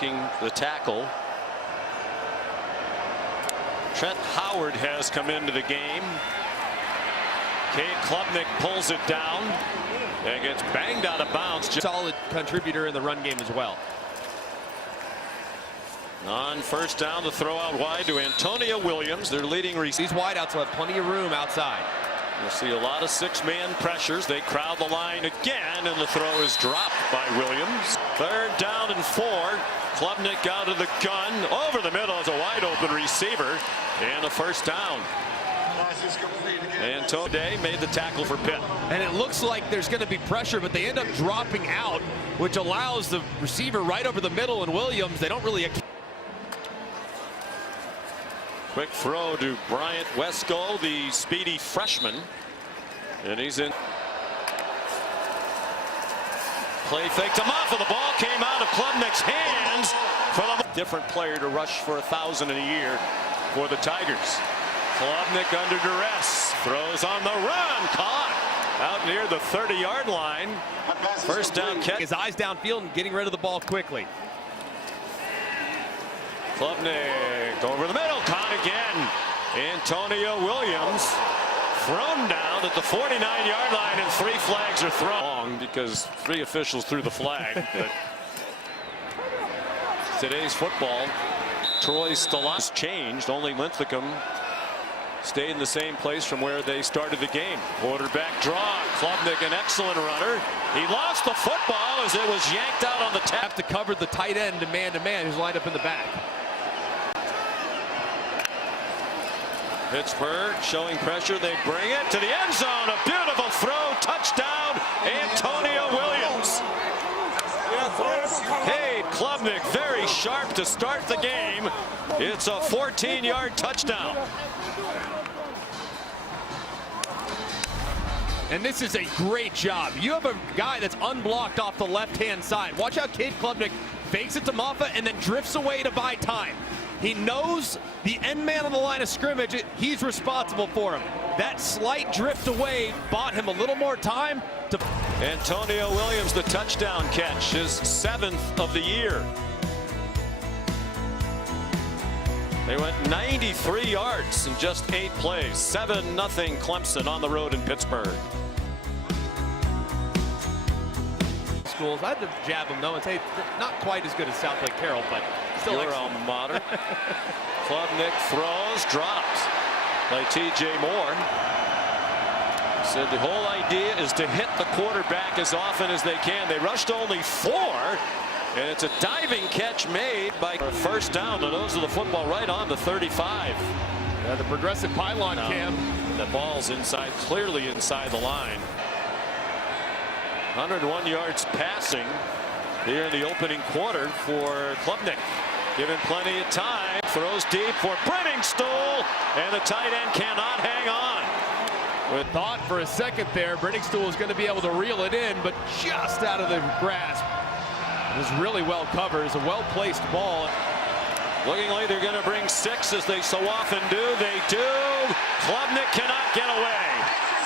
The tackle. Trent Howard has come into the game. Cade Klubnik pulls it down and gets banged out of bounds. Solid contributor in the run game as well. On first down, the throw out wide to Antonio Williams, their leading receiver. These wideouts will have plenty of room outside. You'll see a lot of six-man pressures. They crowd the line again, and the throw is dropped by Williams. Third down and 4. Klubnik out of the gun. Over the middle is a wide-open receiver, and a first down. And Today made the tackle for Pitt. And it looks like there's going to be pressure, but they end up dropping out, which allows the receiver right over the middle, and Williams, they don't really... Quick throw to Bryant Wesco, the speedy freshman. And he's in. Play faked him off, and the ball came out of Klubnik's hands. For the different player to rush for 1,000 in a year for the Tigers. Klubnik under duress. Throws on the run. Caught out near the 30-yard line. First down catch. His eyes downfield and getting rid of the ball quickly. Klubnik over the middle, caught again. Antonio Williams thrown down at the 49-yard line, and 3 flags are thrown because 3 officials threw the flag. But today's football, Troy Stalon changed. Only Linthicum stayed in the same place from where they started the game. Quarterback draw. Klubnik, an excellent runner. He lost the football as it was yanked out on the tap. Have to cover the tight end man-to-man who's lined up in the back. Pittsburgh showing pressure. They bring it to the end zone. A beautiful throw. Touchdown, Antonio Williams. Cade Klubnik very sharp to start the game. It's a 14-yard touchdown. And this is a great job. You have a guy that's unblocked off the left-hand side. Watch how Cade Klubnik fakes it to Maffa and then drifts away to buy time. He knows the end man on the line of scrimmage, he's responsible for him. That slight drift away bought him a little more time to... Antonio Williams, the touchdown catch, his 7th of the year. They went 93 yards in just 8 plays. 7-0 Clemson on the road in Pittsburgh. Schools, I had to jab them though and say not quite as good as South Lake Carroll, but still your alma mater. Klubnik throws, dropped by T.J. Moore. Said the whole idea is to hit the quarterback as often as they can. They rushed only 4, and it's a diving catch made by a first down. The nose of the football right on the 35. Yeah, the progressive pylon cam. The ball's inside, clearly inside the line. 101 yards passing here in the opening quarter for Klubnik. Given plenty of time, throws deep for Brenningstool, and the tight end cannot hang on. With thought for a second there, Brenningstool is going to be able to reel it in, but just out of the grasp. It was really well covered. It's a well-placed ball. Looking like they're going to bring 6, as they so often do. They do. Klubnik cannot get away.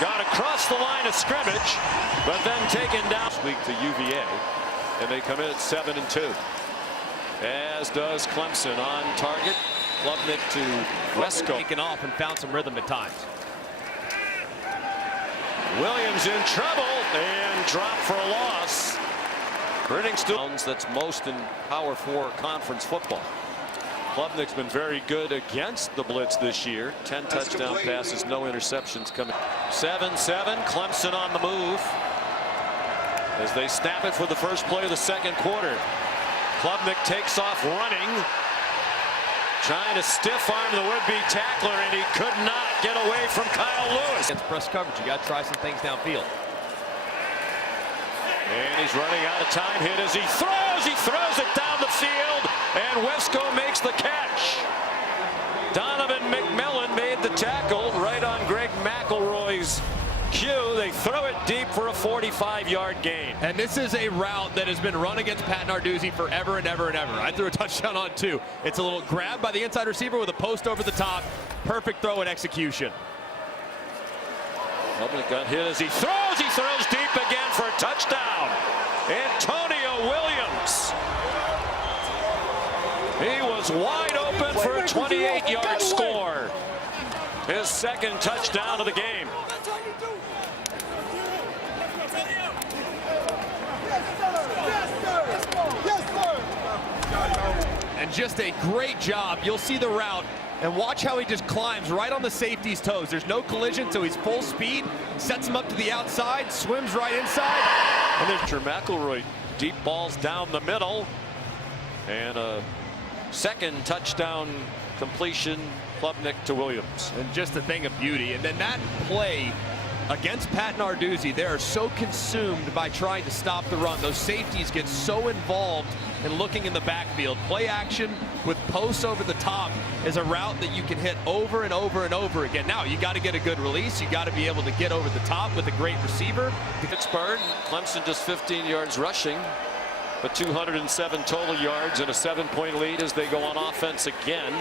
Got across the line of scrimmage, but then taken down this week to UVA, and they come in at 7-2. As does Clemson on target. Klubnik to Wesco. Taken off and found some rhythm at times. Williams in trouble and dropped for a loss. Brenningstool, that's most in Power 4 conference football. Klubnik's been very good against the blitz this year. 10 touchdown passes, no interceptions coming. 7-7, Clemson on the move as they snap it for the first play of the second quarter. Klubnik takes off running, trying to stiff arm the would-be tackler, and he could not get away from Kyle Lewis. Against press coverage, you got to try some things downfield. And he's running out of time. Hit as he throws it down the field, and Wesco makes the catch. Donovan McMillan made the tackle right on Greg McElroy's cue. They throw it deep for a 45-yard gain. And this is a route that has been run against Pat Narduzzi forever and ever and ever. I threw a touchdown on 2. It's a little grab by the inside receiver with a post over the top. Perfect throw and execution. Klubnik got hit as he throws deep again for a touchdown. Antonio Williams. He was wide open for a 28-yard score. His second touchdown of the game. And just a great job. You'll see the route and watch how he just climbs right on the safety's toes. There's no collision, so he's full speed, sets him up to the outside, swims right inside. And then McElroy, deep balls down the middle, and a second touchdown completion, Klubnik to Williams. And just a thing of beauty. And then that play against Pat Narduzzi, they are so consumed by trying to stop the run. Those safeties get so involved in looking in the backfield. Play action with posts over the top is a route that you can hit over and over and over again. Now, you got to get a good release. You got to be able to get over the top with a great receiver. Pittsburgh, Clemson just 15 yards rushing, but 207 total yards and a 7-point lead as they go on offense again.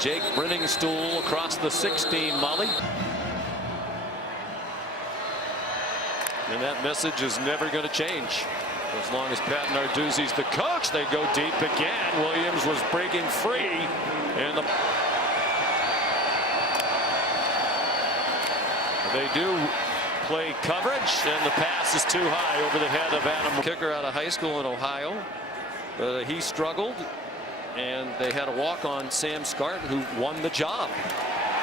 Jake Brenningstool across the 16 Molly. And that message is never going to change. As long as Pat Narduzzi's the coach, they go deep again. Williams was breaking free. And they do play coverage, and the pass is too high over the head of Adam. Kicker out of high school in Ohio. He struggled, and they had a walk-on, Sam Scarton, who won the job.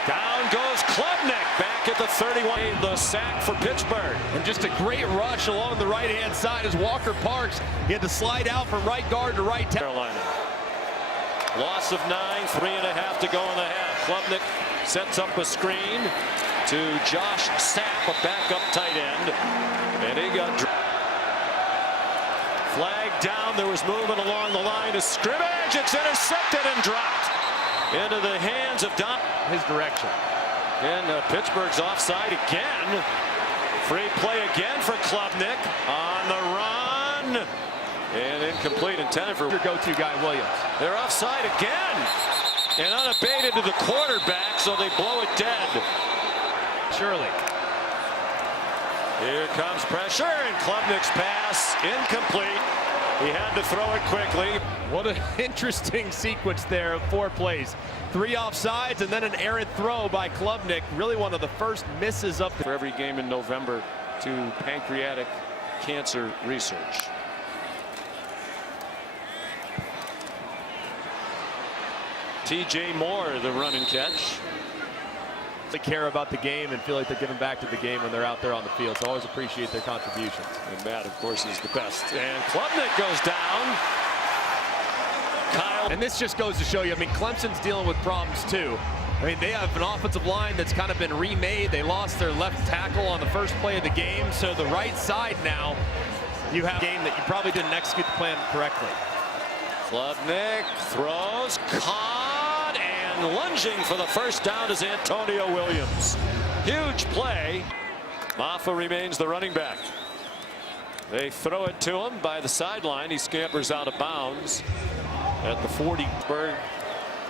Down goes Klubnik back at the 31. The sack for Pittsburgh. And just a great rush along the right-hand side as Walker Parks. He had to slide out from right guard to right tackle. Carolina. Loss of 9, 3.5 to go in the half. Klubnik sets up a screen to Josh Sapp, a backup tight end. And he got flagged down. There was movement along the line of scrimmage. It's intercepted and dropped into the hands of Don. His direction. And Pittsburgh's offside again. Free play again for Klubnik on the run. And incomplete, intended for your go-to guy, Williams. They're offside again. And unabated to the quarterback, so they blow it dead. Surely. Here comes pressure, and Klubnik's pass incomplete. He had to throw it quickly. What an interesting sequence there of 4 plays. 3 offsides and then an errant throw by Klubnik. Really one of the first misses up for every game in November to pancreatic cancer research. TJ Moore, the run and catch. They care about the game and feel like they're giving back to the game when they're out there on the field. So always appreciate their contributions. And Matt, of course, is the best. And Klubnik goes down. Kyle. And this just goes to show you, I mean, Clemson's dealing with problems too. I mean, they have an offensive line that's kind of been remade. They lost their left tackle on the first play of the game. So the right side now, you have a game that you probably didn't execute the plan correctly. Klubnik throws, caught, and lunging for the first down is Antonio Williams. Huge play. Maffa remains the running back. They throw it to him by the sideline. He scampers out of bounds at the 40. Pittsburgh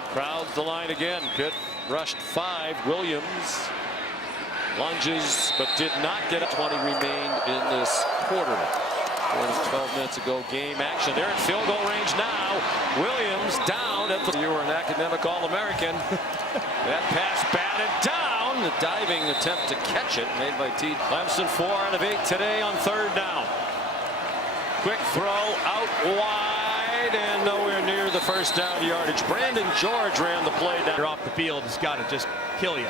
crowds the line again. Pitt rushed 5. Williams lunges but did not get it. 20 remained in this quarter. 12 minutes ago, game action. They're in field goal range now. Williams down at the. You were an academic All-American. That pass batted down. The diving attempt to catch it made by T. Clemson 4 out of 8 today on 3rd down. Quick throw out wide and nowhere near the first down yardage. Brandon George ran the play down. You're off the field. It's got to just kill you.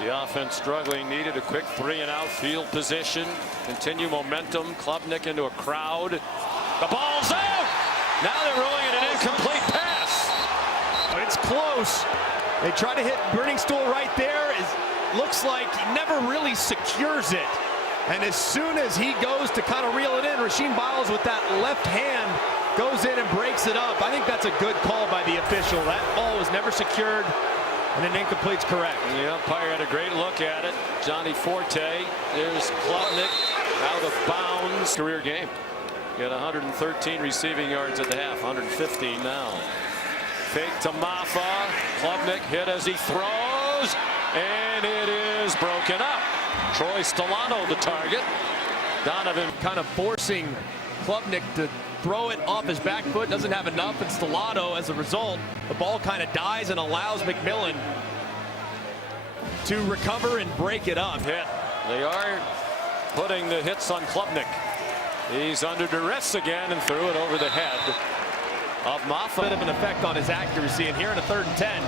The offense struggling, needed a quick 3-and-out field position. Continue momentum. Klubnik into a crowd. The ball's out. Now they're rolling in an incomplete pass. But it's close. They try to hit Brenningstool right there. Looks like he never really secures it. And as soon as he goes to kind of reel it in, Rasheem Biles with that left hand goes in and breaks it up. I think that's a good call by the official. That ball was never secured. And an incomplete's correct. And the umpire had a great look at it. Johnny Forte. There's Klubnik out of bounds. Career game. He had 113 receiving yards at the half. 115 now. Fake to Maffa. Klubnik hit as he throws. And it is broken up. Troy Stilano the target. Donovan kind of forcing Klubnik to throw it off his back foot, doesn't have enough, and Stellato, as a result, the ball kind of dies and allows McMillan to recover and break it up. Hit. They are putting the hits on Klubnik. He's under duress again and threw it over the head of Maffa. Bit of an effect on his accuracy, and here in a 3rd and 10.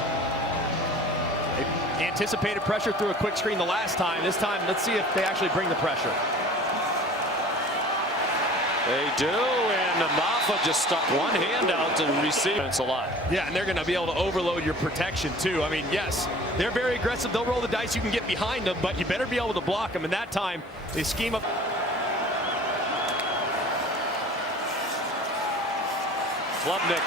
They anticipated pressure through a quick screen the last time. This time, let's see if they actually bring the pressure. They do, and Maffa just stuck one hand out to receive. It's a lot. Yeah, and they're going to be able to overload your protection too. I mean, yes, they're very aggressive. They'll roll the dice. You can get behind them, but you better be able to block them. And that time, they scheme up. Klubnik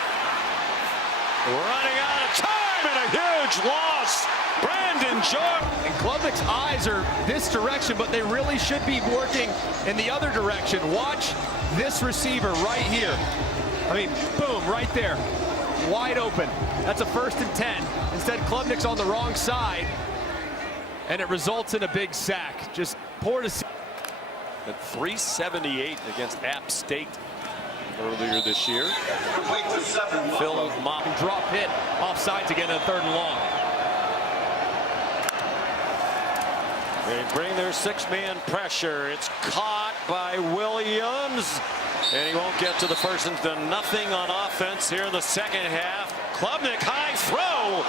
running out of time and a huge loss. Brandon George. And Klubnik's eyes are this direction, but they really should be working in the other direction. Watch this receiver right here. I mean, boom, right there. Wide open. That's a 1st and 10. Instead, Klubnik's on the wrong side, and it results in a big sack. Just poor to see. At 378 against App State earlier this year. Phil Mott. Drop hit off sides again in 3rd and long. They bring their 6-man pressure. It's caught by Williams, and he won't get to the 1st and done nothing on offense here in the 2nd half. Klubnik high throw,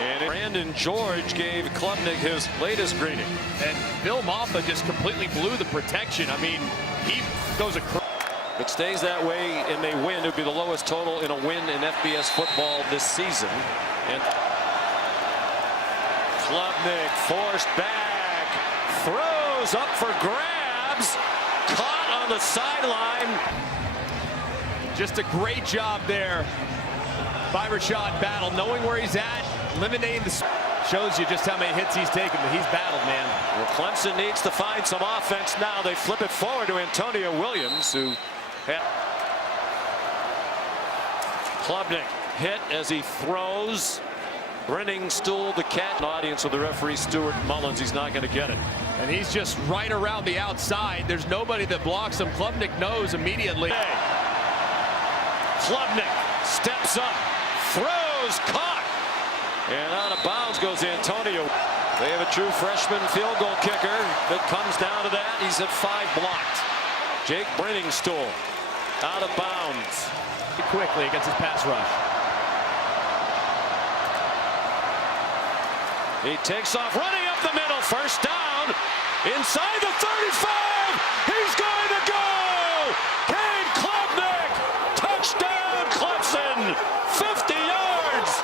and Brandon George gave Klubnik his latest greeting. And Bill Maffa just completely blew the protection. I mean, he goes across. If it stays that way and they win, it would be the lowest total in a win in FBS football this season. And Klubnik forced back, throws up for grabs, caught on the sideline. Just a great job there by Rashad Battle, knowing where he's at, eliminating the. Shows you just how many hits he's taken, but he's battled, man. Well, Clemson needs to find some offense now. They flip it forward to Antonio Williams, who had Klubnik hit as he throws. Brenning Stool the cat. Audience with the referee Stuart Mullins. He's not going to get it. And he's just right around the outside. There's nobody that blocks him. Klubnik knows immediately. Klubnik steps up, throws, caught. And out of bounds goes Antonio. They have a true freshman field goal kicker that comes down to that. He's at 5 blocked. Jake Brenningstool out of bounds. Quickly against his pass rush. He takes off, running up the middle. 1st down. Inside the 35. He's going to go. Cade Klubnik. Touchdown Clemson. 50 yards.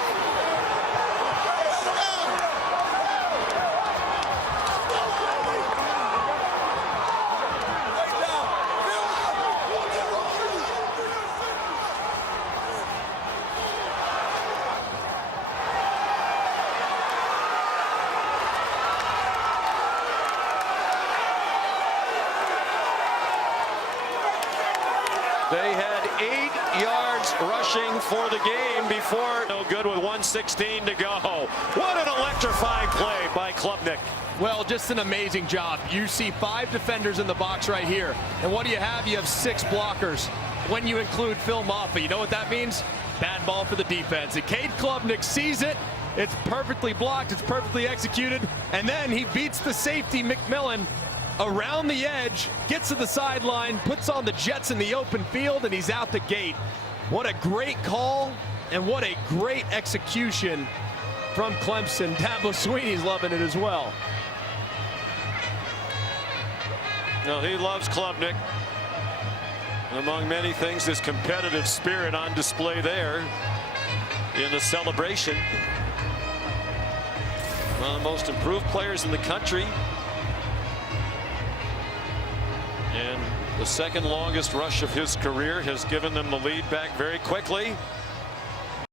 They had 8 yards rushing for the game before. No good with 1:16 to go. What an electrifying play by Klubnik. Well, just an amazing job. You see 5 defenders in the box right here. And what do you have? You have 6 blockers when you include Phil Maffa. You know what that means? Bad ball for the defense. And Cade Klubnik sees it. It's perfectly blocked. It's perfectly executed. And then he beats the safety, McMillan, around the edge, gets to the sideline, puts on the Jets in the open field, and he's out the gate. What a great call, and what a great execution from Clemson. Dabo Sweeney's loving it as well. No, he loves Klubnik. Among many things, this competitive spirit on display there in the celebration. One of the most improved players in the country. And the 2nd longest rush of his career has given them the lead back very quickly.